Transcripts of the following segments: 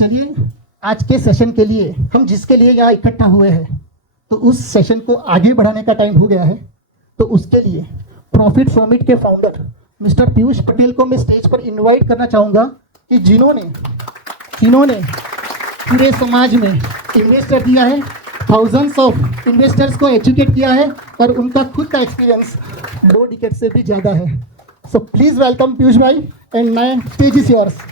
चलिए आज के सेशन के लिए हम जिसके लिए यहाँ इकट्ठा हुए हैं, तो उस सेशन को आगे बढ़ाने का टाइम हो गया है। तो उसके लिए प्रॉफिट समिट के फाउंडर मिस्टर पीयूष पटेल को मैं स्टेज पर इनवाइट करना चाहूँगा कि जिन्होंने पूरे समाज में इन्वेस्ट कर दिया है, थाउजेंड्स ऑफ इन्वेस्टर्स को एजुकेट किया है और उनका खुद का एक्सपीरियंस 2 डिकेड से भी ज़्यादा है। सो प्लीज़ वेलकम पीयूष भाई and my stage is yours.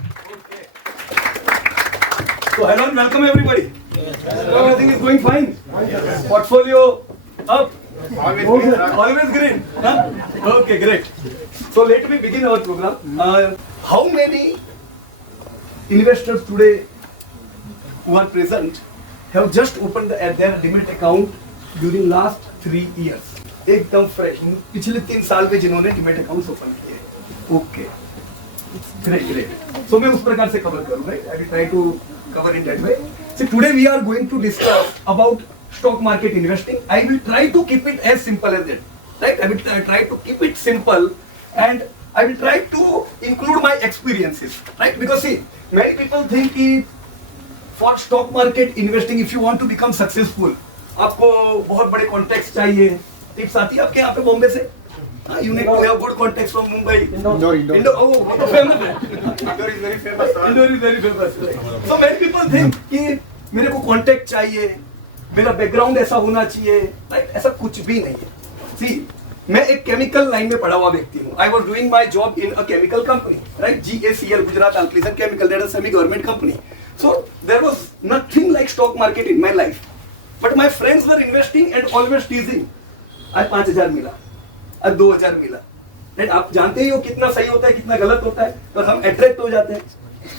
So hello and welcome everybody. Everything is going fine. Portfolio up. Always green. Huh? Okay, great. So let me begin our program. How many investors today who are present have just opened their Demat account during last 3 years? एकदम fresh. पिछले 3 साल में जिन्होंने Demat accounts open किए. Okay. Great. So मैं उस प्रकार से cover करूँ, right? I will try to cover in that way. So today we are going to discuss about stock market investing. I will try to keep it as simple as that, right? I will try to keep it simple and I will try to include my experiences, right? Because see, many people think that for stock market investing, if you want to become successful, आपको बहुत बड़े contacts चाहिए. Tips आती है आपके यहाँ पे बॉम्बे से? You need to have good contacts from Mumbai. Indore. Oh, वो तो famous है. Indore is very famous. Indore is very famous. So many people think कि मेरे को contact चाहिए, मेरा background ऐसा होना चाहिए, right? ऐसा कुछ भी नहीं है. See, मैं एक chemical line में पढ़ा हुआ व्यक्ति हूँ. I was doing my job in a chemical company, right? GACL, Gujarat Alkali Chemical, that is a semi-government company. So there was nothing like stock market in my life. But my friends were investing and always teasing. आज 5,000 मिला. अब 2000 मिला, right? आप जानते ही हो कितना सही होता है कितना गलत होता है, तो हम अट्रैक्ट हो जाते हैं.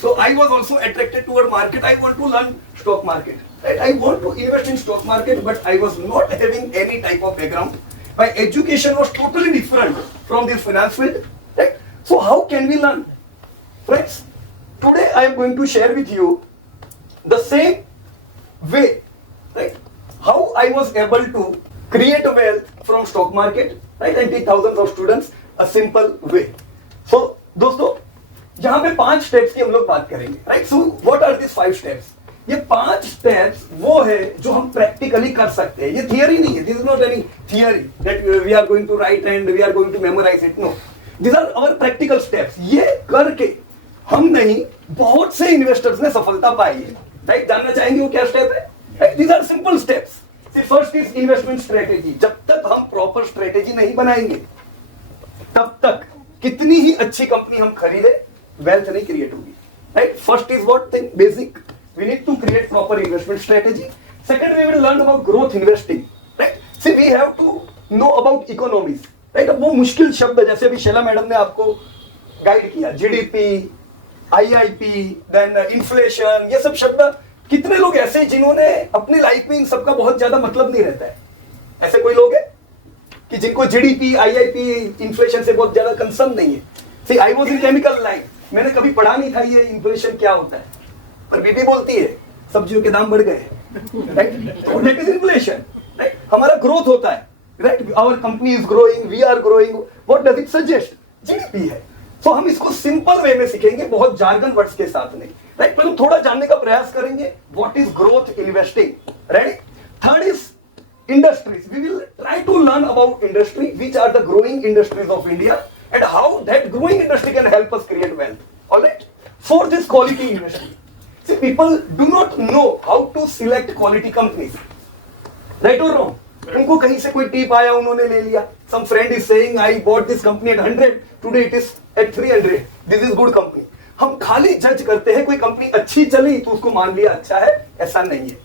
So I was also attracted toward market. I want to learn stock market, right? I want to invest in stock market, but I was not having any type of background. My education was totally different from this finance field, right? So how can we learn? Friends, today I am going to share with you the same way, right? How I was able to create a wealth from stock market, right? And teach thousands of students a simple way. So दोस्तों, यहाँ पे 5 steps की हम लोग बात करेंगे, right? So what are these 5 steps? ये 5 steps वो है जो हम practically कर सकते हैं. ये theory नहीं है. This is not any theory that we are going to write and we are going to memorize it. No, these are our practical steps. ये करके हम नहीं, बहुत से investors ने सफलता पाई है, right? जानना चाहेंगे वो क्या step है? Right? These are simple steps. See, first is investment strategy. जब तक हम proper strategy नहीं बनाएंगे, तब तक कितनी ही अच्छी कंपनी हम खरीदे, wealth नहीं create होगी. Right? First is what thing? Basic. We need to create proper investment strategy. Second, we will learn about growth investing. Right? See, we have to know about economies. Right? अब वो मुश्किल शब्द जैसे अभी Shaila madam ने आपको guide किया, GDP, IIP, then inflation, ये सब शब्द. कितने लोग ऐसे जिन्होंने अपनी लाइफ में इन सबका बहुत ज्यादा मतलब नहीं रहता है? ऐसे कोई लोग हैं कि जिनको जीडीपी, आईआईपी, इन्फ्लेशन से बहुत ज्यादा कंसर्न नहीं है? See, I was in chemical line, मैंने कभी पढ़ा नहीं था ये इन्फ्लेशन क्या होता है, पर बीबी बोलती है सब्जियों के दाम बढ़ गए, राइट? तो दैट इज इन्फ्लेशन, राइट? हमारा ग्रोथ होता है, right? Our company is growing, we are growing. What does it suggest? GDP है. तो हम इसको सिंपल वे में सीखेंगे, बहुत जार्गन वर्ड्स के साथ नहीं, राइट? पर थोड़ा जानने का प्रयास करेंगे. What is growth investing, right? Third is industries. We will try to learn about industry, which are the growing industries of India and how that growing industry can help us create wealth. All right? Fourth is quality investing. See, people do not know how to select quality companies. Right or wrong? उनको कहीं से कोई tip आया, उन्होंने ले लिया. Some friend is saying, I bought this company at 100, today it is at 300. This is good company. हम खाली जज करते हैं, कोई कंपनी अच्छी चली तो उसको मान लिया अच्छा है, ऐसा नहीं है,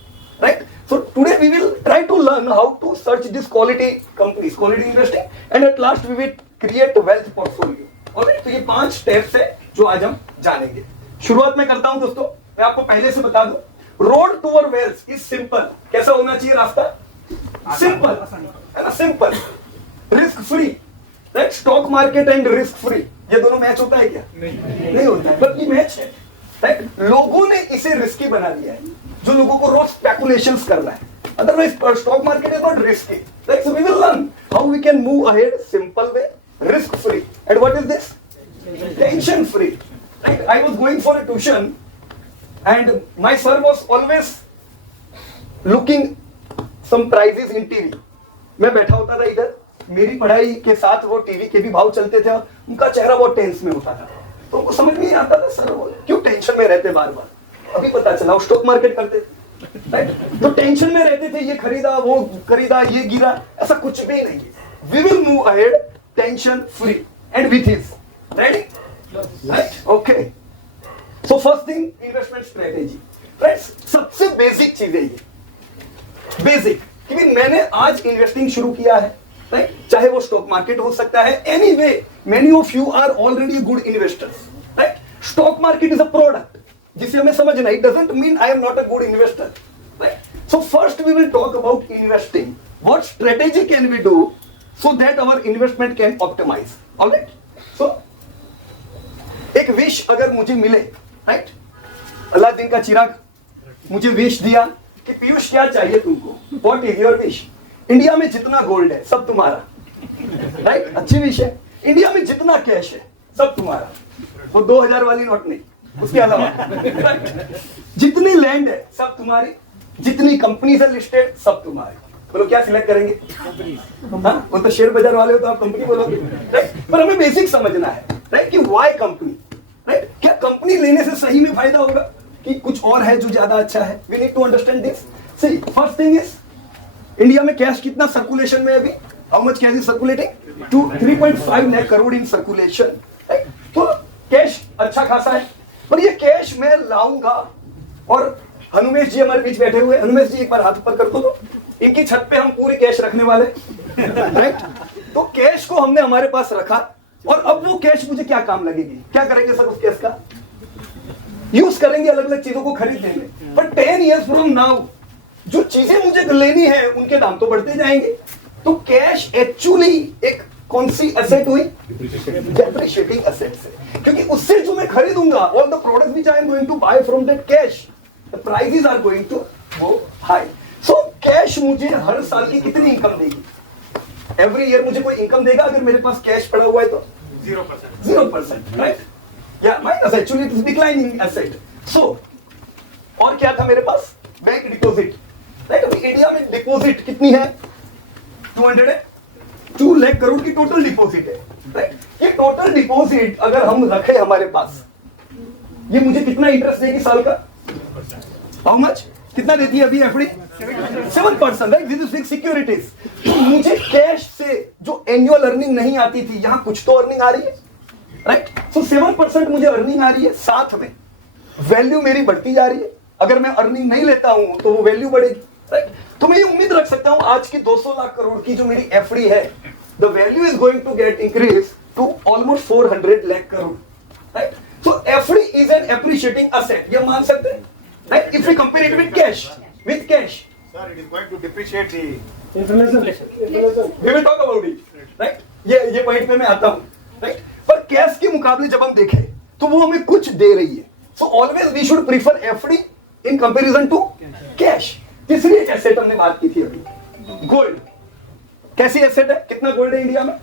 right? So today we will try to learn how to search this quality companies, quality investing, and at last we will create a wealth portfolio. Alright? तो ये 5 steps है जो आज हम जानेंगे. शुरुआत में करता हूं दोस्तों, मैं आपको पहले से बता दूं, road toward wealth is simple. कैसा होना चाहिए रास्ता? सिंपल, है ना? Simple, risk free, right? Stock market and risk free, ये दोनों मैच होता है क्या? नहीं होता है, बट ये मैच है, राइट? लोगों ने इसे रिस्की बना दिया है, जो लोगों को रोज स्पेकुलेशंस करना है. Otherwise stock market is not risky, right? So we will learn how we can move ahead simple way, risk free. And what is this? Tension free, right? I was going for a tuition and my sir was always looking some prices in TV. मैं बैठा होता था इधर, मेरी पढ़ाई के साथ वो टीवी के भी भाव चलते थे, उनका चेहरा बहुत टेंस में होता था, तो उनको समझ नहीं आता था सर वो क्यों टेंशन में रहते बार बार। अभी पता चला वो स्टॉक मार्केट करते थे, राइट? तो टेंशन में रहते थे, ये खरीदा वो खरीदा ये गिरा, ऐसा कुछ भी नहीं है। We will move ahead tension free and with his ready, right? Okay, so first thing investment strategy. Friends, सबसे बेसिक चीज है ये, बेसिक, क्योंकि मैंने आज इन्वेस्टिंग शुरू किया है, राइट? चाहे वो स्टॉक मार्केट हो सकता है, anyway many of you are already good investors, right? Stock market is a product जिसे हमें समझना, it doesn't mean I am not a good investor, right? So first we will talk about investing, what strategy can we do so that our investment can optimise, alright? So एक wish अगर मुझे मिले, right? Aladdin का चिराग मुझे wish दिया कि पीयूष क्या चाहिए तुमको, what is your wish? India में जितना गोल्ड है सब तुम्हारा, राइट? अच्छी विश है। इंडिया में जितना कैश है सब तुम्हारा, वो 2000 वाली नोट नहीं, उसके अलावा जितनी लैंड है सब तुम्हारी, जितनी कंपनी है लिस्टेड सब तुम्हारी। बोलो क्या सिलेक्ट करेंगे? हाँ, वो तो शेयर बाजार वाले हो तो आप कंपनी बोलोगे, राइट? पर हमें बेसिक समझना है, राइट, कि व्हाई कंपनी, राइट? क्या कंपनी लेने से सही में फायदा होगा कि कुछ और है जो ज्यादा अच्छा है? We need to understand this. See, first thing is, India में कैश कितना सर्कुलेशन में अभी? How much cash is circulating? 3.5 lakh crore in circulation, right? तो कैश अच्छा खासा है, पर ये कैश मैं लाऊंगा, और हनुमेश जी हमारे बीच बैठे हुए, हनुमेश जी एक बार हाथ ऊपर कर दो, इनकी छत पे हम पूरी कैश रखने वाले, राइट? तो कैश को हमने हमारे पास रखा, और अब वो कैश मुझे क्या काम लगेगी? क्या करेंगे सर उस कैश का? यूज करेंगे, अलग अलग चीजों को खरीदेंगे। पर 10 years फ्रॉम नाउ जो चीजें मुझे लेनी है उनके दाम तो बढ़ते जाएंगे। तो कैश एक्चुअली एक कौन सी एसेट हुई? डेप्रिशिएटिंग एसेट है, क्योंकि उससे जो मैं खरीदूंगा, all the products which I am going to buy from that cash, the prices are going to go high. So cash मुझे हर साल की कितनी इनकम देगी? एवरी ईयर मुझे कोई इनकम देगा अगर मेरे पास कैश पड़ा हुआ है तो? 0%, राइट? या minus, actually it is declining asset. So और क्या था मेरे पास? Bank deposit, right? अभी इंडिया में डिपॉजिट कितनी है? 2 लाख करोड़ की टोटल डिपॉजिट है, राइट? ये टोटल डिपॉजिट अगर हम रखे हमारे पास, ये मुझे कितना इंटरेस्ट देगी साल का? How much? कितना देती है अभी FD? 7%, right? This is fixed securities. तो मुझे कैश से जो एनुअल अर्निंग नहीं आती थी, यहां कुछ तो अर्निंग आ रही है, राइट? सो 7% मुझे अर्निंग आ रही है, साथ में वैल्यू मेरी बढ़ती जा रही है। अगर मैं अर्निंग नहीं लेता हूं तो वो वैल्यू बढ़ेगी, राइट? तो मैं ये उम्मीद रख सकता हूं आज की 200 लाख करोड़ की जो मेरी एफडी है, the value is going to get increase to almost 400 lakh crore, right? So FD is an appreciating asset, ये मान सकते हैं, right? If we compare it with cash, Sir, it is going to depreciate the we will talk about it, right? ये point पे मैं आता हूं, right? पर कैश के मुकाबले जब हम देखें तो वो हमें कुछ दे रही है। So always we should prefer FD in comparison to cash. तीसरी एक एसेट हमने बात की थी अभी, गोल्ड। कैसी एसेट है? कितना गोल्ड है इंडिया में?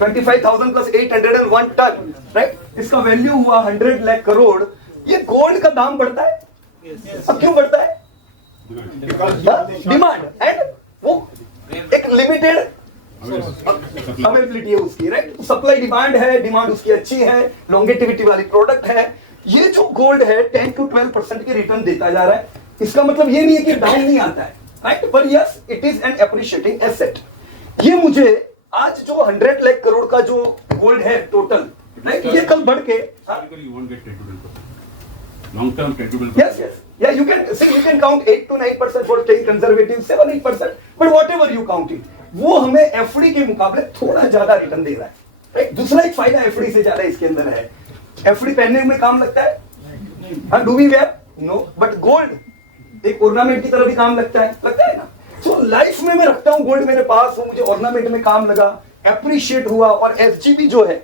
25,000 + 801 टन, राइट? इसका वैल्यू हुआ 100 लाख करोड़। ये गोल्ड का दाम बढ़ता है, अब क्यों बढ़ता है? डिमांड, एंड वो एक लिमिटेड अवेलेबिलिटी है उसकी, राइट? सप्लाई डिमांड है, डिमांड उसकी अच्छी है, लॉन्गेटिविटी वाली प्रोडक्ट है। ये जो गोल्ड है 10 to 12% की रिटर्न देता जा रहा है। इसका मतलब ये नहीं है कि डाउन नहीं आता है, राइट? पर yes, it is an appreciating asset. ये मुझे आज जो 100 लाख करोड़ का जो गोल्ड है टोटल, राइट, ये कल बढ़ के You won't get 10 to 12%. Long term 10 to 12%. yes, yeah, you can count 8 to 9% for staying conservative, 7-8%, but whatever you count it, वो हमें एफडी के मुकाबले थोड़ा ज्यादा रिटर्न दे रहा है, राइट? दूसरा एक फायदा एफडी से ज्यादा इसके अंदर है, एफडी पहनने में काम लगता है, हाँ, do we wear? No, but gold एक ऑर्नामेंट की तरह भी काम लगता है ना? सो लाइफ में मैं रखता हूँ गोल्ड मेरे पास, वो मुझे ऑर्नामेंट में काम लगा, एप्रिशिएट हुआ, और एसजीबी जो है,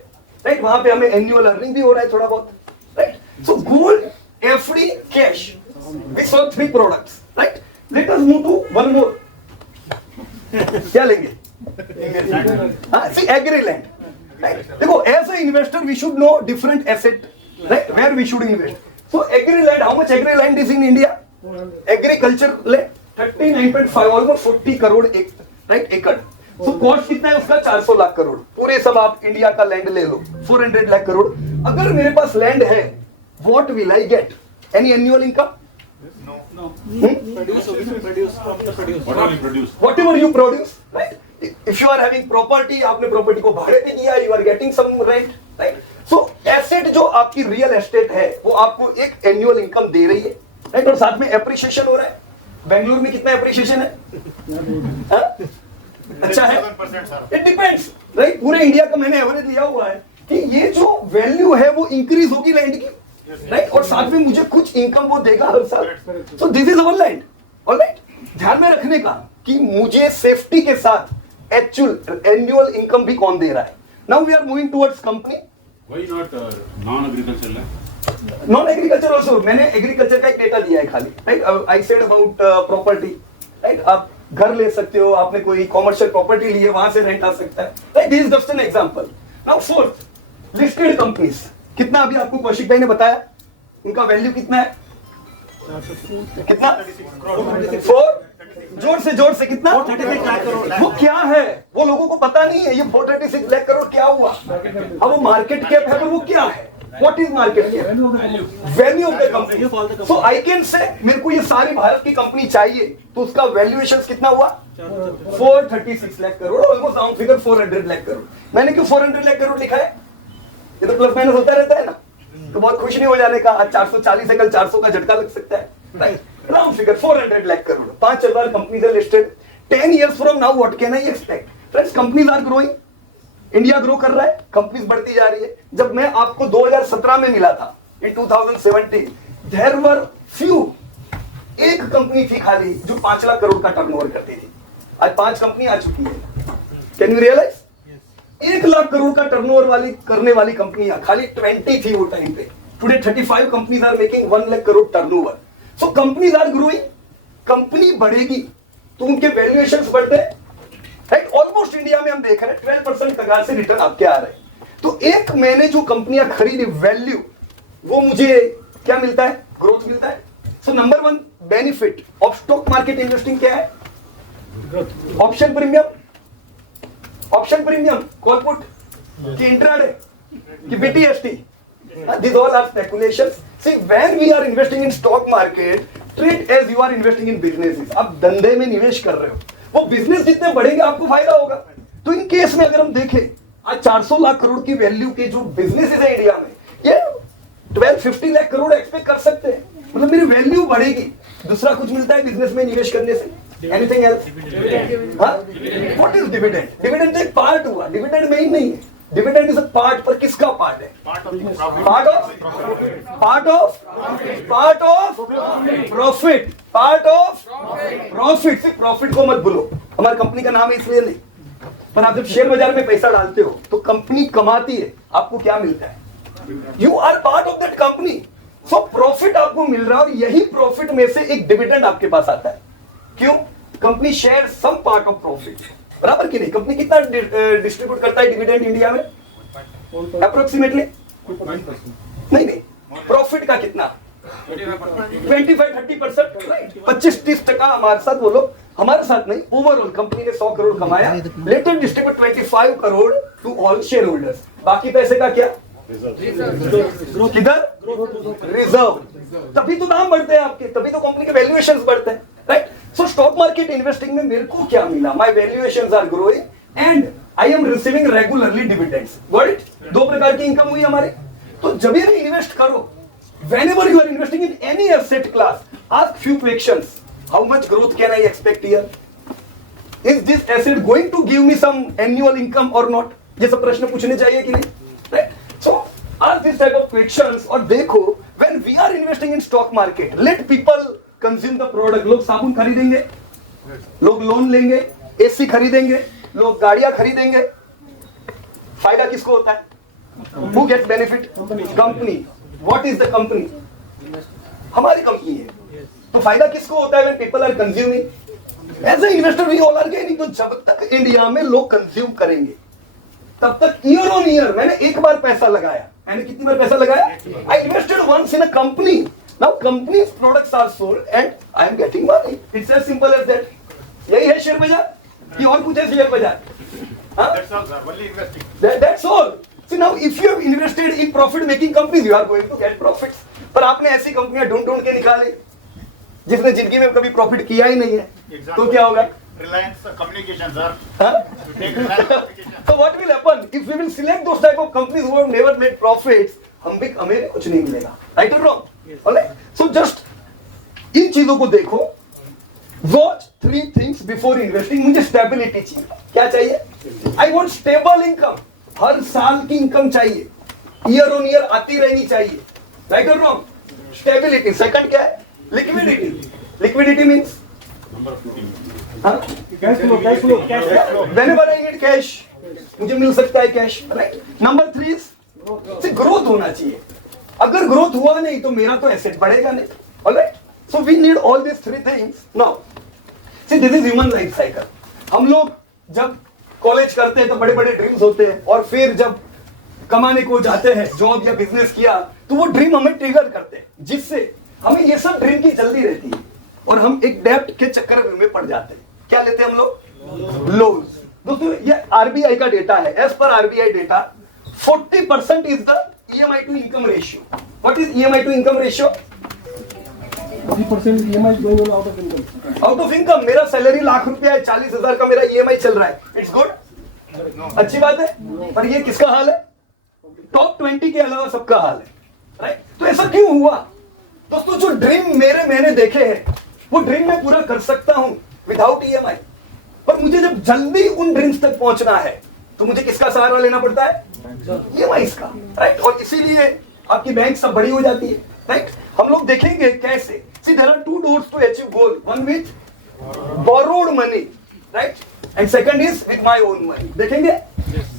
राइट, वहां पे हमें एनुअल अर्निंग भी हो रहा है थोड़ा बहुत, right? So gold, FD, cash, we saw 3 products, right? Let us move to one more. क्या लेंगे? हाँ, see, agri-land, right? देखो, as a investor we should know different asset, right? Where we should invest. So agri land, how much agri land is in India? Agriculture land 39.5, almost 40 crore right एकड़. So cost कितना है उसका? 400 लाख करोड़. पूरे सब आप India का land ले लो 400 लाख करोड़. अगर मेरे पास लैंड है, what will I get? Any annual income? What will you produce? Whatever you produce, right? If you are having property, आपने property को भाड़े पे दिया, you are getting some rent, right? So asset जो आपकी real estate है, वो आपको एक annual income दे रही है, right? और साथ में appreciation हो रहा है. बेंगलुरु में कितना appreciation है? हाँ? अच्छा है? 7%, sir. It depends, right? पूरे इंडिया का मैंने एवरेज लिया हुआ है कि ये जो वैल्यू है वो इंक्रीज होगी लैंड की, राइट? और साथ में मुझे कुछ इनकम वो देगा हर साल. So this is our land. Alright, ध्यान में रखने का कि मुझे सेफ्टी के साथ एक्चुअल एनुअल इनकम भी कौन दे रहा है. Now we are moving towards company. Why not non-agricultural land? Non agriculture also. मैंने एग्रीकल्चर का एक डेटा दिया है खाली, right? I said about property, right? आप घर ले सकते हो, आपने कोई कॉमर्शियल प्रॉपर्टी ली है, वहां से रेंट आ सकता है, right? This is just an example. Now fourth, listed companies. कितना अभी आपको कौशिक भाई ने बताया, उनका वैल्यू कितना है? कितना? 4, जोर से कितना? 436 लाख करोड़. वो क्या है वो लोगों को पता नहीं है. ये 436 लाख करोड़ क्या हुआ? अब वो मार्केट कैप है, पर वो क्या है? What is market cap? Value of the company. So I can say मेरे को ये सारी भारत की कंपनी चाहिए, तो उसका वैल्यूएशन कितना हुआ? 436 lakh crore. Almost round figure 400 lakh crore. मैंने क्यों 400 लाख करोड़ लिखा है? ये तो प्लस माइनस होता रहता है ना, तो बहुत खुश नहीं हो जाने का. आज 440 है, कल 400 का झटका लग सकता है, right? Round figure 400 lakh crore. 5000 companies are listed. 10 years from now what can I expect? Friends, companies are growing. India grow कर रहा है, कंपनीज बढ़ती जा रही है. जब मैं आपको 2017 में मिला था, इन 2017, देयर वर फ्यू, एक कंपनी थी खाली जो 5 लाख करोड़ का टर्नओवर करती थी. आज 5 कंपनी आ चुकी है. Can you realise? 1 lakh crore का टर्नओवर करने वाली कंपनियां खाली 20 थी वो टाइम पे. Today 35 companies are making 1 lakh crore turnover. So companies are growing. Company बढ़ेगी तो उनके वैल्यूएशंस बढ़ते हैं, राइट? ऑलमोस्ट इंडिया में हम देख रहे हैं 12% टका से रिटर्न आपके आ रहे हैं. तो एक मैंने जो कंपनियां खरीदी, वैल्यू, वो मुझे क्या मिलता है? ग्रोथ मिलता है. So number 1 benefit of stock market investing क्या है? Option premium. Option premium, call put कि इंट्राडे कि BTST. These all are speculations. See, when we are investing in stock market, treat as you are investing in businesses. आप धंधे में निवेश कर रहे हो, वो बिजनेस जितने बढ़ेंगे आपको फायदा होगा. तो इन केस में अगर हम देखें, आज 400 लाख करोड़ की वैल्यू के जो बिजनेसेस है इंडिया में, ये 1250 लाख करोड़ एक्सपेक्ट कर सकते हैं. मतलब मेरी वैल्यू बढ़ेगी. दूसरा कुछ मिलता है बिजनेस में निवेश करने से? Anything else? What is dividend? Dividend एक पार्ट हुआ, डिविडेंड मेन नहीं है. डिविडेंड इज अ पार्ट, पर किसका पार्ट है? Part of profit. Part of profit. सिर्फ प्रॉफिट को मत भूलो. हमारी कंपनी का नाम है इसलिए नहीं, पर आप जब शेयर बाजार में पैसा डालते हो तो कंपनी कमाती है, आपको क्या मिलता है? You are part of that company. So profit आपको मिल रहा है, और यही प्रॉफिट में से एक डिविडेंड आपके पास आता है. क्यों? Company share some part of profit. बराबर कि नहीं? कंपनी कितना डिस्ट्रीब्यूट करता है डिविडेंड इंडिया में? अप्रोक्सीमेटली नहीं, प्रॉफिट का कितना? 25-30%, राइट? 25-30% हमारे साथ बोलो, हमारे साथ नहीं, ओवरऑल कंपनी ने 100 करोड़ कमाया, later distribute 25 crore to all shareholders. बाकी पैसे का क्या? किधर? रिजर्व. तभी तो दाम बढ़ते हैं आपके, तभी तो कंपनी के वैल्यूएशंस बढ़ते हैं, right? So stock market investing में मेरे को क्या मिला? My valuations are growing and I am receiving regularly dividends. Got it? 2 प्रकार की इनकम हुई हमारी. तो जब भी इन्वेस्ट करो, whenever you are investing in any asset class, ask few questions. How much growth can I expect here? Is this asset going to give me some annual income or not? ये सब प्रश्न पूछने चाहिए कि नहीं? Right? So ask this type of questions. और देखो, when we are investing in stock market, let people consume the product. लोग साबुन खरीदेंगे, लोग लोन लेंगे, एसी खरीदेंगे, लोग गाड़ियां खरीदेंगे. फायदा किसको होता है? Who gets benefit? Company. What is the company? हमारी कंपनी है. तो फायदा किसको होता है? when people are consuming. As an investor we all are gaining. तो जब तक इंडिया में लोग कंज्यूम करेंगे, तब तक ईयर ऑन ईयर मैंने एक बार पैसा लगाया, मैंने कितनी बार पैसा लगाया? I invested once in a company. Now companies products are sold and I am getting money. It's as simple as that. यही है शेयर बाजार कि और कुछ है शेयर बाजार? That's all, sir. Only investing. That's all. See now, if you have invested in profit-making companies, you are going to get profits. पर आपने ऐसी कंपनियां ढूंढ के निकाली जिसने जिंदगी में कभी प्रॉफिट किया ही नहीं है, तो क्या होगा? Reliance Communication, sir. Huh? Take Reliance Communication. So what will happen if we will select those type of companies who have never made profits? हमें कुछ नहीं मिलेगा. Right or wrong? Alright. So just इन चीजों को देखो. Watch 3 things before investing. मुझे stability चाहिए. क्या चाहिए? I want stable income. हर साल की इनकम चाहिए. ईयर ऑन ईयर आती रहनी चाहिए. राइट और रॉन्ग? स्टेबिलिटी. सेकंड क्या है? Liquidity. Liquidity means cash flow whenever I need cash, मुझे मिल सकता है cash. Right. Number 3 is growth होना चाहिए. अगर ग्रोथ हुआ नहीं तो मेरा तो एसेट बढ़ेगा नहीं. Alright. So we need all these 3 things. Now, see this is human life cycle. हम लोग जब कॉलेज करते हैं तो बड़े बड़े ड्रीम्स होते हैं और फिर जब कमाने को जाते हैं, जॉब या बिजनेस किया, तो वो ड्रीम हमें ट्रिगर करते हैं जिससे हमें ये सब ड्रीम की जल्दी रहती है और हम एक डेब्ट के चक्कर में पड़ जाते हैं. क्या लेते हैं हम लोग? लोन्स. दोस्तों ये आरबीआई का डेटा है. As per RBI data 40% is the EMI to income ratio. What is EMI to income ratio? 3% EMI is going on out of income. Out of income. मेरा सैलरी ₹1,00,000 है, 40,000 का मेरा ईएमआई चल रहा है. It's good. अच्छी बात है. पर ये किसका हाल है? टॉप 20 के अलावा सबका हाल है. राइट. तो ऐसा क्यों हुआ? दोस्तों जो ड्रीम मैंने देखे हैं वो ड्रीम मैं पूरा कर सकता हूं विदाउट ईएमआई. पर मुझे जब जल्दी उन ड्रीम्स तक पहुंचना है तो मुझे किसका सहारा लेना पड़ता है? ईएमआई का. राइट. और इसीलिए आपकी बैंक सब बड़ी हो जाती है. राइट. हम लोग देखेंगे कैसे. See, there are 2 doors to achieve goal. One with borrowed money, right? And second is with my own money. देखेंगे?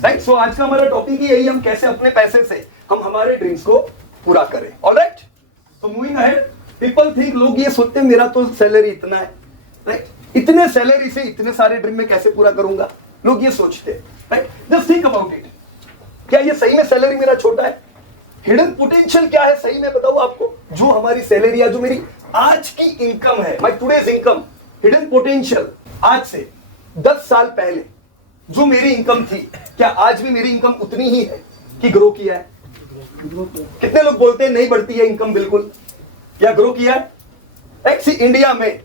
Right? So आज का हमारा टॉपिक ही यही, हम कैसे अपने पैसे से हम हमारे ड्रीम्स को पूरा करें. All right? So moving ahead, people think, लोग ये सोचते हैं मेरा तो सैलरी इतना है, right? इतने सैलरी से इतने सारे ड्रीम में कैसे पूरा करूंगा? लोग ये सोचते हैं, right? Just think about it. क्या ये सही में सैलरी मेरा छोटा है? हिडन पोटेंशियल क्या है सही में बताऊं आपको? जो हमारी सैलरी या जो मेरी आज की इनकम है, my today's income, hidden potential आज से 10 साल पहले जो मेरी इनकम थी, क्या आज भी मेरी इनकम उतनी ही है कि ग्रो किया है? कितने लोग बोलते हैं नहीं बढ़ती है इनकम बिल्कुल? क्या ग्रो किया है? एक्स इंडिया में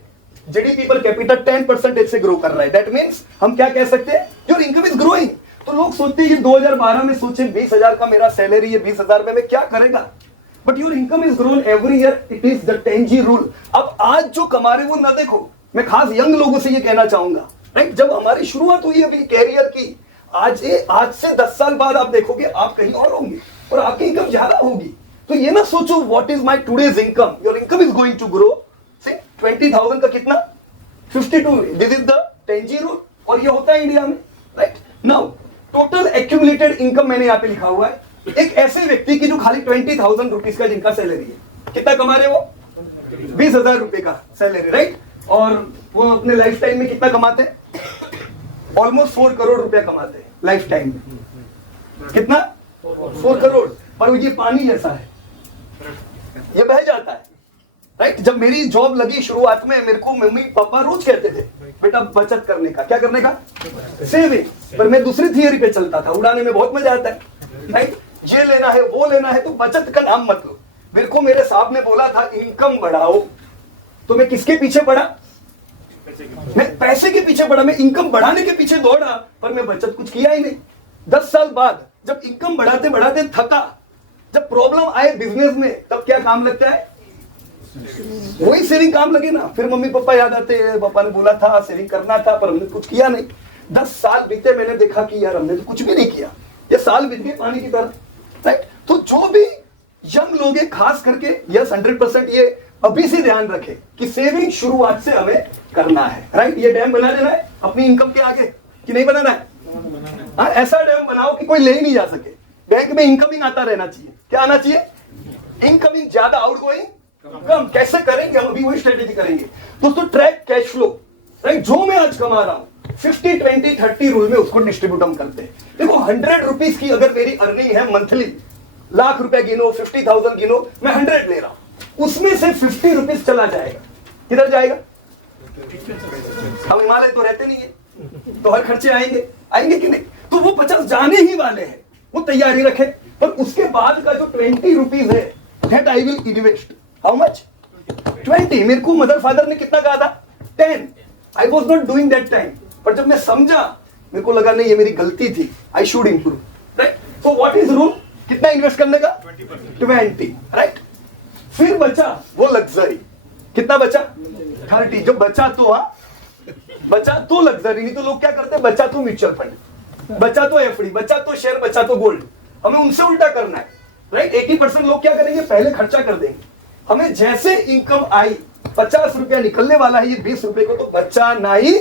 जीडीपी पर कैपिटा 10% से ग्रो कर रहा है. दैट मींस हम क्या कह सकते हैं? Your income is growing. तो लोग सोचते हैं ये 2012 में सोचे 20,000 का मेरा सैलरी है, 20,000 रुपए में क्या करेगा? But your income is grown every year. It is the 10G rule. अब आज जो कमा रहे वो ना देखो. मैं खास यंग लोगों से ये कहना चाहूंगा, राइट? जब हमारी शुरुआत हुई अभी कैरियर की, आज से 10 साल बाद आप देखोगे आप कहीं और होंगे और आपकी इनकम ज्यादा होगी. तो ये ना सोचो what is my today's income. Your income is going to grow. से 20,000 का कितना? 52. This is the 10G rule. और ये होता है इंडिया में, right? Now total accumulated income मैंने यहाँ पे लिखा हुआ है. एक ऐसे व्यक्ति की जो खाली 20,000 रुपीज का जिनका सैलरी है, कितना कमा रहे वो? 20,000 रुपए का सैलरी, राइट? और वो अपने लाइफ टाइम में कितना कमाते हैं? ऑलमोस्ट 4 करोड़ रुपया कमाते हैं लाइफ टाइम में. कितना? 4 करोड़. पर ये पानी जैसा है, ये बह जाता है, राइट? जब मेरी जॉब लगी शुरुआत में, मेरे को मम्मी पापा रोज कहते थे बेटा बचत करने का. क्या करने का? सेविंग. पर मैं दूसरी थियरी पे चलता था. उड़ाने में बहुत मजा आता है, राइट? ये लेना है वो लेना है तो बचत का नाम मत लो. मेरे को मेरे साहब ने बोला था इनकम बढ़ाओ, तो मैं किसके पीछे पड़ा? मैं पैसे के पीछे पड़ा. मैं इनकम बढ़ाने के पीछे दौड़ा पर मैं बचत कुछ किया ही नहीं. 10 साल बाद जब इनकम बढ़ाते बढ़ाते थका, जब प्रॉब्लम आए बिजनेस में, तब क्या काम लगता है? वही सेविंग काम लगे ना. फिर मम्मी पापा याद आते हैं, पापा ने बोला था सेविंग करना था पर हमने कुछ किया नहीं. 10 साल बीते, मैंने देखा कि यार हमने तो कुछ भी नहीं किया. ये साल बीत गए पानी की तरह, राइट? तो जो भी यंग लोग हैं खास करके, यस 100% ये अभी से ध्यान रखें कि सेविंग शुरुआत से हमें करना है, राइट? ये डैम बना देना है अपनी इनकम के आगे कि नहीं बनाना है? हाँ, ऐसा डैम बनाओ कि कोई ले ही नहीं जा सके. बैंक में इनकमिंग आता रहना चाहिए. क्या आना चाहिए? इनकमिंग ज्यादा, आउटगोइंग कम. कैसे करेंगे हम? अभी वही स्ट्रेटेजी करेंगे. दोस्तों ट्रैक कैश फ्लो, राइट? जो मैं आज कमा रहा हूं 50-20-30 रूल में उसको डिस्ट्रीब्यूट हम करते हैं. देखो 100 रुपीज की अगर मेरी अर्निंग है मंथली, लाख रुपए गिनो, 50,000 गिनो, मैं 100 ले रहा हूं, उसमें से 50 रुपीज चला जाएगा, किधर जाएगा? हम हिमालय तो रहते नहीं है, तो हर खर्चे आएंगे, आएंगे कि नहीं? तो वो 50 जाने ही वाले हैं, वो तैयारी रखे। पर उसके बाद का जो 20 रुपीज है, that I will invest. How much? 20। मेरे को मदर फादर ने कितना कहा था? 10। I was not doing that time, पर जब मैं समझा, मेरे को लगा नहीं ये मेरी गलती थी, I should improve, right? So what is rule? कितना इन्वेस्ट करने का? 20, राइट? फिर बचा वो लग्जरी, कितना बचा? 30। जो बचा तो बचा तो लग्जरी, नहीं तो लोग क्या करते हैं, बचा तो म्यूचुअल फंड, बचा तो एफडी, बचा तो शेयर, बचा तो गोल्ड। हमें उनसे उल्टा करना है, राइट? 80% लोग क्या करेंगे, पहले खर्चा कर देंगे। हमें जैसे इनकम आई, 50 रुपया निकलने वाला है, ये 20 रुपए को तो बचाना ही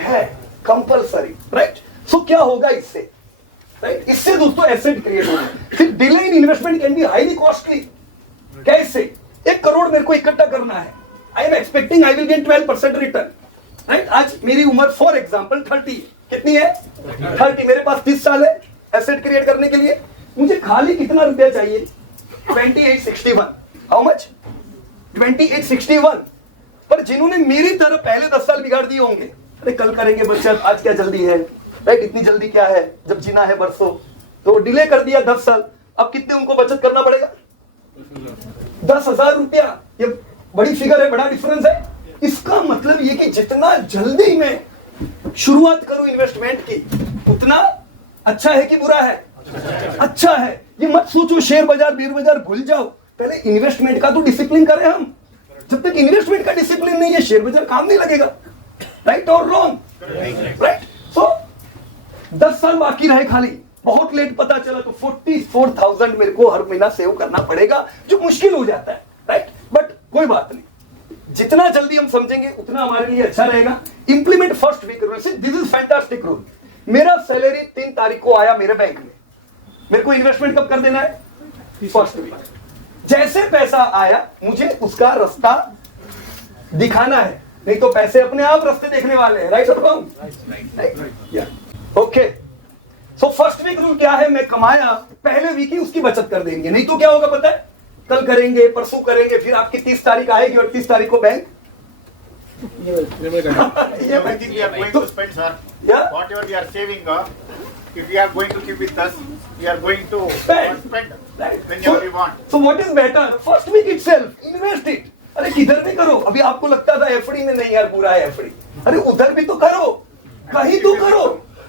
है, कंपल्सरी, राइट? सो क्या होगा इससे, राइट? इससे दोस्तों एसेट क्रिएट होगा। फिर delay in investment can be highly costly. कैसे? 1 करोड़ मेरे को इकट्ठा करना है, I am expecting I will get 12% return, right? आज मेरी उम्र फॉर एग्जाम्पल 30, कितनी है? 30। मेरे पास 30 साल है एसेट क्रिएट करने के लिए। मुझे खाली कितना रुपया चाहिए? 2861। How much? 2861। पर जिन्होंने मेरी तरह पहले 10 साल बिगाड़ दिए होंगे, अरे कल करेंगे बचत, आज क्या जल्दी है, राइट? इतनी जल्दी क्या है, जब जीना है बरसों, तो डिले कर दिया 10 साल। अब कितने उनको बचत करना पड़ेगा? 10,000 रुपया। ये बड़ी फिगर है, बड़ा डिफरेंस है। इसका मतलब ये कि जितना जल्दी मैं शुरुआत करूं इन्वेस्टमेंट की, उतना अच्छा है कि बुरा है? अच्छा है। ये मत सोचो शेयर बाजार, बीर बाजार भूल जाओ, पहले इन्वेस्टमेंट का तो डिसिप्लिन करें हम। जब तक इन्वेस्टमेंट का डिसिप्लिन नहीं है, शेयर बाजार काम नहीं लगेगा, राइट और रॉन्ग, राइट? सो 10 साल बाकी रहे खाली, बहुत लेट पता चला तो 44,000 मेरे को हर महीना सेव करना पड़ेगा, जो मुश्किल हो जाता है, राइट? बट कोई बात नहीं, जितना जल्दी हम समझेंगे उतना हमारे लिए अच्छा रहेगा। Implement first week rule. This is fantastic rule. मेरा सैलरी 3 तारीख को आया मेरे बैंक में, मेरे को इन्वेस्टमेंट कब कर देना है? First week. जैसे पैसा आया मुझे उसका रास्ता दिखाना है, नहीं तो पैसे अपने आप रास्ते देखने वाले हैं, राइट और wrong? Okay. So first week rule क्या है? मैं कमाया पहले वीक ही उसकी बचत कर देंगे, नहीं तो क्या होगा पता है? कल करेंगे, परसों करेंगे, फिर आपकी 30 तारीख आएगी और 30 तारीख को bank Everything we are going to spend, sir. Yeah. Whatever we are saving, if we are going to keep with us, we are going to Spend. spend whenever we want. So what is better? First week itself, invest it. अरे किधर भी करो। अभी आपको लगता था FD में नहीं यार बुरा है एफडी, अरे उधर भी तो करो, कहीं तो करो,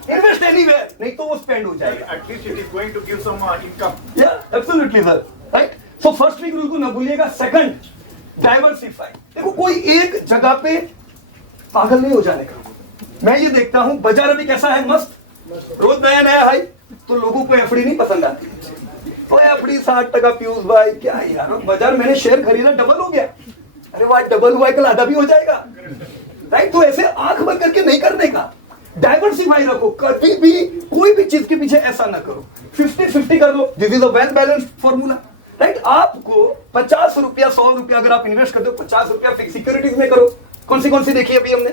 इन्वेस्ट एनीवेयर, नहीं तो वो स्पेंड हो जाएगा। At least it is going to give some income. Yeah, absolutely sir, right? So first week rule को न भूलिएगा। Second, diversify. देखो कोई एक जगह पे पागल नहीं हो जाने का। मैं ये देखता हूं बाजार अभी कैसा है, मस्त, रोज नया नया हाई, तो लोगों को एफडी नहीं पसंद आती। तो एफडी 60% पीयूष भाई क्या है यार, बाजार मैंने शेयर खरीदा डबल हो गया, अरे वाह डबल हुआ है कल आधा भी हो जाएगा, राइट? तो ऐसे आंख बंद करके नहीं करने का, डाइवर्सिफाई रखो, कभी भी कोई भी चीज के पीछे ऐसा ना करो, 50-50 कर लो। This is a well balanced formula, right? आपको 50 रुपया 100 रुपया अगर आप इन्वेस्ट करते हो, 50 रुपया फिक्स सिक्योरिटीज में करो। कौन सी देखी अभी हमने?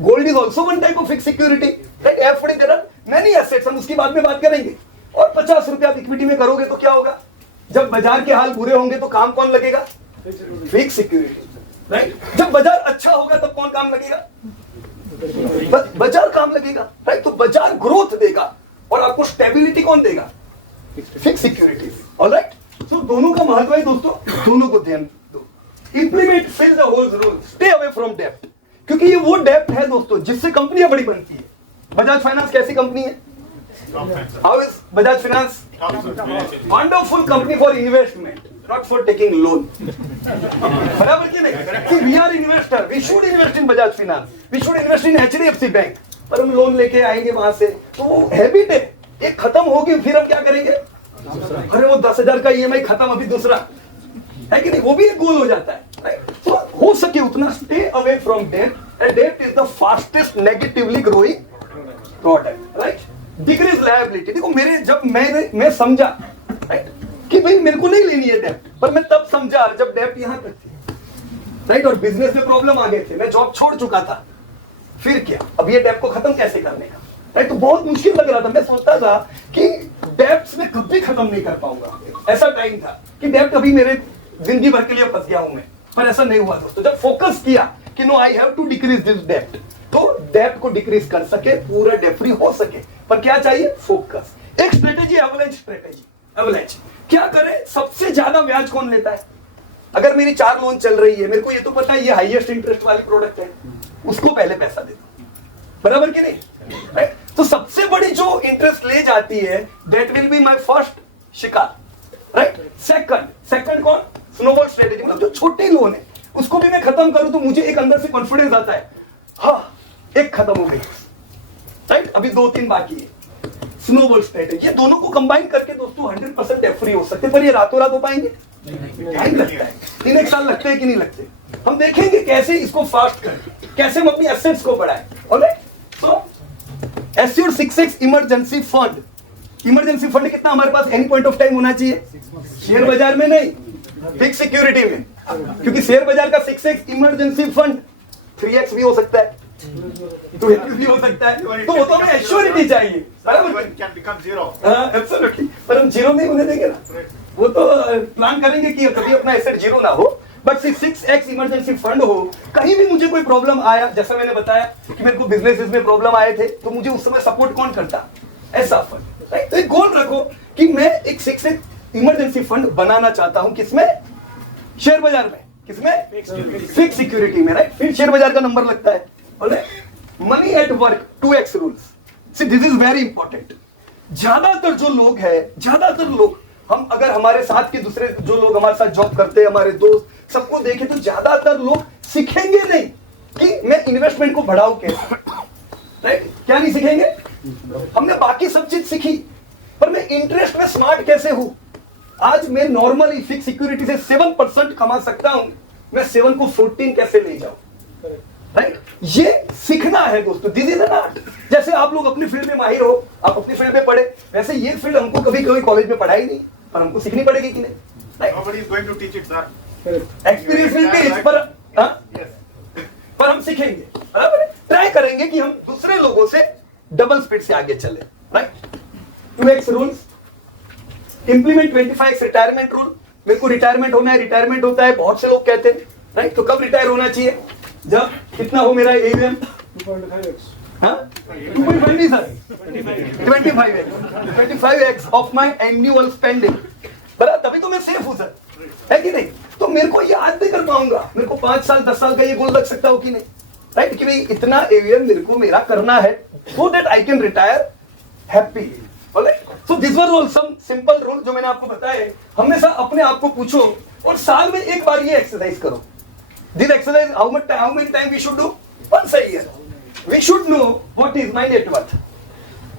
Gold is also one type of fix security, right? FD, there are many assets, हम उसकी बाद में बात करेंगे। और 50 रुपया आप इक्विटी में करोगे तो क्या होगा? जब बाजार के हाल बुरे होंगे तो काम कौन लगेगा? Fix security, right? जब बाजार अच्छा होगा तब कौन काम लगेगा? बाजार काम लगेगा, राइट? तो बाजार ग्रोथ देगा और आपको स्टेबिलिटी कौन देगा? Fix securities, alright? सो दोनों का महत्व है दोस्तों, दोनों को ध्यान दो। Implement fill the whole rule, stay away from डेब्ट, क्योंकि ये वो डेब्ट है दोस्तों जिससे कंपनियां बड़ी बनती है। बजाज फाइनेंस कैसी कंपनी है? How is Bajaj Finance? Wonderful company for investment, not for taking loan. बराबर कि नहीं? We are investor, we should invest in Bajaj Finance, we should invest in HDFC Bank, पर हम लोन लेके आएंगे वहां से, तो वो हैबिट है, एक खत्म होगी फिर हम क्या करेंगे? अरे वो 10,000 का ईएमआई खत्म, अभी दूसरा है कि नहीं? वो भी एक गोल हो जाता है, राइट? तो हो सके उतना स्टे अवे फ्रॉम डेब्ट, एंड डेब्ट is the fastest negatively growing product, right? Decrease liability. देखो जब मैं समझा, राइट, कि भाई मेरे को नहीं लेनी है डेब्ट, पर मैं तब समझा जब डेब्ट यहां तक थी, राइट? और बिजनेस में प्रॉब्लम आ गए थे, मैं जॉब छोड़ चुका था, फिर क्या, अब ये डेब्ट को खत्म कैसे करने का, राइट? तो बहुत मुश्किल लग रहा था। मैं सोचता था कि डेब्ट्स में कभी खत्म नहीं कर पाऊंगा। ऐसा टाइम था कि डेब्ट अभी मेरे जिंदगी भर के लिए फंस गया हूं मैं, पर ऐसा नहीं हुआ दोस्तों। जब फोकस किया कि no I have to decrease this डेब्ट, तो डेब्ट को डिक्रीज कर सके, पूरा डेब्ट फ्री हो सके, पर क्या चाहिए? फोकस। एक स्ट्रेटेजी, एवलांच स्ट्रेटेजी। एवलांच क्या करे? सबसे ज्यादा ब्याज कौन लेता है? अगर मेरी 4 लोन चल रही है, मेरे को ये तो पता है ये हाईएस्ट इंटरेस्ट वाली प्रोडक्ट है, उसको पहले पैसा दे दो, बराबर कि नहीं? राइट? तो सबसे बड़ी जो इंटरेस्ट ले जाती है, that will be my first शिकार, राइट? सेकंड कौन? स्नोबॉल स्ट्रेटेजी, मतलब जो छोटी लोन है उसको भी मैं खत्म करूं तो मुझे एक अंदर से कॉन्फिडेंस आता है, हाँ एक खत्म हो गई, राइट? अभी 2-3 बाकी है। स्नोबॉल स्ट्रेटेजी, ये दोनों को कंबाइन करके दोस्तों 100% डेब्ट फ्री हो सकते, पर ये रातों रात हो पाएंगे? टाइम लगता है, 3-1 साल लगते हैं कि नहीं लगते? हम देखेंगे कैसे इसको फास्ट करें, कैसे हम अपनी एसेट्स को बढ़ाएं। Alright, so assure 6x emergency fund. Emergency fund कितना हमारे पास एनी पॉइंट ऑफ टाइम होना चाहिए? शेयर बाजार में नहीं, फिक्स सिक्योरिटी में, क्योंकि शेयर बाजार का 6x इमरजेंसी फंड 3x भी हो सकता है, 2x भी हो सकता है, तो वो तो हमें एश्योरिटी चाहिए, Can become zero. एब्सोल्युटली, पर हम जीरो नहीं होने देंगे ना, वो तो प्लान करेंगे कि कभी अपना एसेट जीरो ना हो, बट 6x इमरजेंसी फंड हो। कहीं भी मुझे कोई प्रॉब्लम आया, जैसा मैंने बताया कि मेरे को बिजनेस में प्रॉब्लम आए थे, तो मुझे उस समय सपोर्ट कौन करता? ऐसा फंड, राइट? तो एक गोल रखो कि मैं एक 6x इमरजेंसी फंड बनाना चाहता हूं, किसमें? शेयर बाजार में। किसमें? फिक्स सिक्योरिटी में, राइट? फिर शेयर बाजार का नंबर लगता है, money at work 2x rules. See this is very important. ज्यादातर जो लोग हैं, ज्यादातर लोग, हम अगर हमारे साथ के दूसरे जो लोग हमारे साथ जॉब करते हैं, हमारे दोस्त, सबको देखें तो ज्यादातर लोग सीखेंगे नहीं कि मैं इन्वेस्टमेंट को बढ़ाऊं कैसे, राइट? क्या नहीं सीखेंगे? हमने बाकी सब चीज सीखी, पर मैं इंटरेस्ट में स्मार्ट कैसे हूं? आज मैं नॉर्मली फिक्स सिक्योरिटी से 7% कमा सकता हूं, मैं 7 को 14 कैसे ले जाऊं, राइट? ये सीखना है दोस्तों, दिस इज एन आर्ट। जैसे आप लोग अपनी फील्ड में माहिर हो, आप अपनी फील्ड में पढ़े, वैसे ये फील्ड हमको कभी कभी कॉलेज में पढ़ाई नहीं, पर हमको सीखनी पड़ेगी कि नहीं? Nobody is going to teach it, sir. Experience will teach, पर हम सीखेंगे, बराबर है? ट्राई करेंगे कि हम दूसरे लोगों से डबल स्पीड से आगे चले, right? 2x rules, implement 25x retirement rule. मेरे को रिटायरमेंट होना है, रिटायरमेंट होता है, बहुत से लोग कहते हैं, राइट? तो कब रिटायर होना चाहिए? जब कितना हो मेरा AUM? 2.5 नहीं sir, 25x of my annual spending, बराबर? तभी तो मैं सेफ हूं सर, है कि नहीं? तो मेरे को याद भी कर पाऊंगा, मेरे को 5 साल 10 साल का ये गोल रख सकता हूं कि नहीं, राइट? कि भाई इतना AUM मेरे को मेरा करना है, so that I can retire happy. So this was all some simple rule जो मैंने आपको बताया। हमेशा अपने आप को पूछो और साल में एक बार ये एक्सरसाइज करो। This exercise how many time we should do? Once a year. We should know what is my net worth.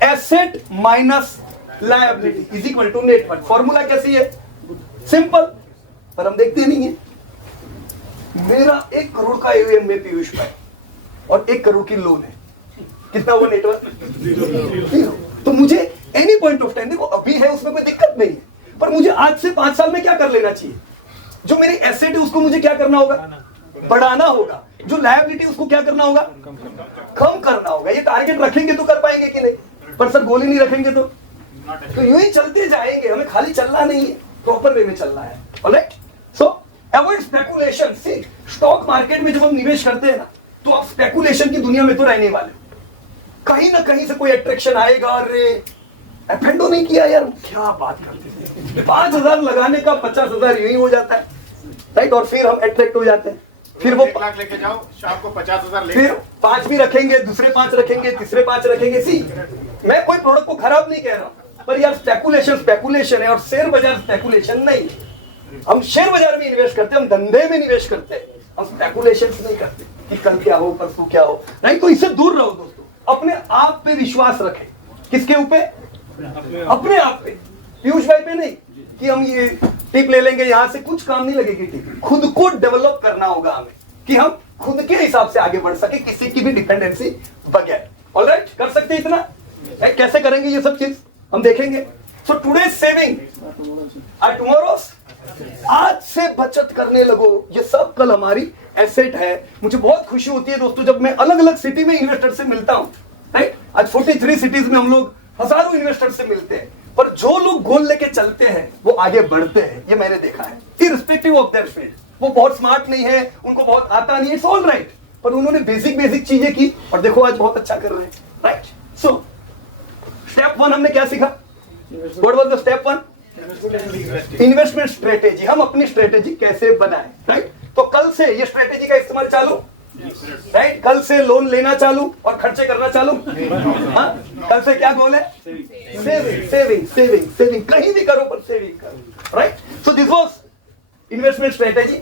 Asset minus liability is equal to net worth. Formula कैसी है? सिंपल, पर हम देखते नहीं है। मेरा 1 करोड़ का AUM में पीयूष भाई, और 1 करोड़ की लोन है, कितना हुआ नेटवर्क? तो मुझे एनी पॉइंट ऑफ टाइम, देखो अभी है उसमें कोई दिक्कत नहीं है, पर मुझे आज से 5 साल में क्या कर लेना चाहिए? जो मेरी एसेट है उसको मुझे क्या करना होगा? बढ़ाना होगा। जो लायबिलिटी उसको क्या करना होगा? कम करना होगा। ये टारगेट रखेंगे तो कर पाएंगे कि नहीं? पर सर गोल ही नहीं रखेंगे तो यूं ही चलते जाएंगे। हमें खाली चलना नहीं है, प्रॉपर वे में चलना है। Alright, so avoid speculation. See stock market में जब हम निवेश करते हैं ना, तो आप स्पेकुलेशन की दुनिया में तो रहने वाले, कहीं ना कहीं से कोई अट्रैक्शन आएगा। अरे एफेंडो नहीं किया यार, क्या बात करते हैं, 5,000 लगाने का 50,000 यूं ही हो जाता है, राइट? और फिर हम अट्रैक्ट हो जाते हैं। फिर वो 1 लाख लेके जाओ, शाम को 50,000 लेके फिर जाओ। 5 भी रखेंगे, दूसरे 5 रखेंगे, तीसरे 5 रखेंगे। सी मैं कोई प्रोडक्ट को खराब नहीं कह रहा हूं, पर यार स्पेकुलेशन है, और शेयर बाजार स्पेकुलेशन नहीं। हम शेयर बाजार में इन्वेस्ट करते हैं, हम धंधे में निवेश करते हैं, हम स्पेकुलेशन नहीं करते कि कल क्या हो, परसों क्या हो, नहीं? तो इससे दूर रहो दोस्तों। अपने आप पे विश्वास रखें। किसके ऊपर? अपने आप पे, पीयूष भाई पे नहीं कि हम ये टिप ले लेंगे, यहां से कुछ काम नहीं लगेगी टिप। खुद को डेवलप करना होगा हमें, कि हम खुद के हिसाब से आगे बढ़ सके, किसी की भी डिपेंडेंसी बगैर। ऑलराइट, कर सकते हैं इतना? कैसे करेंगे ये सब चीज हम देखेंगे। So today saving are tomorrow's. आज से बचत करने लगो, ये सब कल हमारी एसेट है। मुझे बहुत खुशी होती है दोस्तों जब मैं अलग अलग सिटी में इन्वेस्टर से मिलता हूं, राइट? आज 43 सिटीज में हम लोग हजारों इन्वेस्टर से मिलते हैं। पर जो लोग गोल लेके चलते हैं वो आगे बढ़ते हैं, ये मैंने देखा है, इररिस्पेक्टिव ऑफ देयर फील्ड। वो बहुत स्मार्ट नहीं है, उनको बहुत आता नहीं है, इट्स ऑल राइट, पर उन्होंने बेसिक चीजें की और देखो आज बहुत अच्छा कर रहे हैं, राइट। सो स्टेप 1 हमने क्या सीखा? What was the step 1? Investment strategy. हम अपनी स्ट्रेटेजी कैसे बनाएं, राइट। तो कल से ये स्ट्रेटेजी का इस्तेमाल चालू, राइट। कल से लोन लेना चालू और खर्चे करना चालू। हाँ, कल से क्या गोल है? सेविंग सेविंग सेविंग सेविंग, कहीं भी करो पर सेविंग करो, right. So this was investment strategy.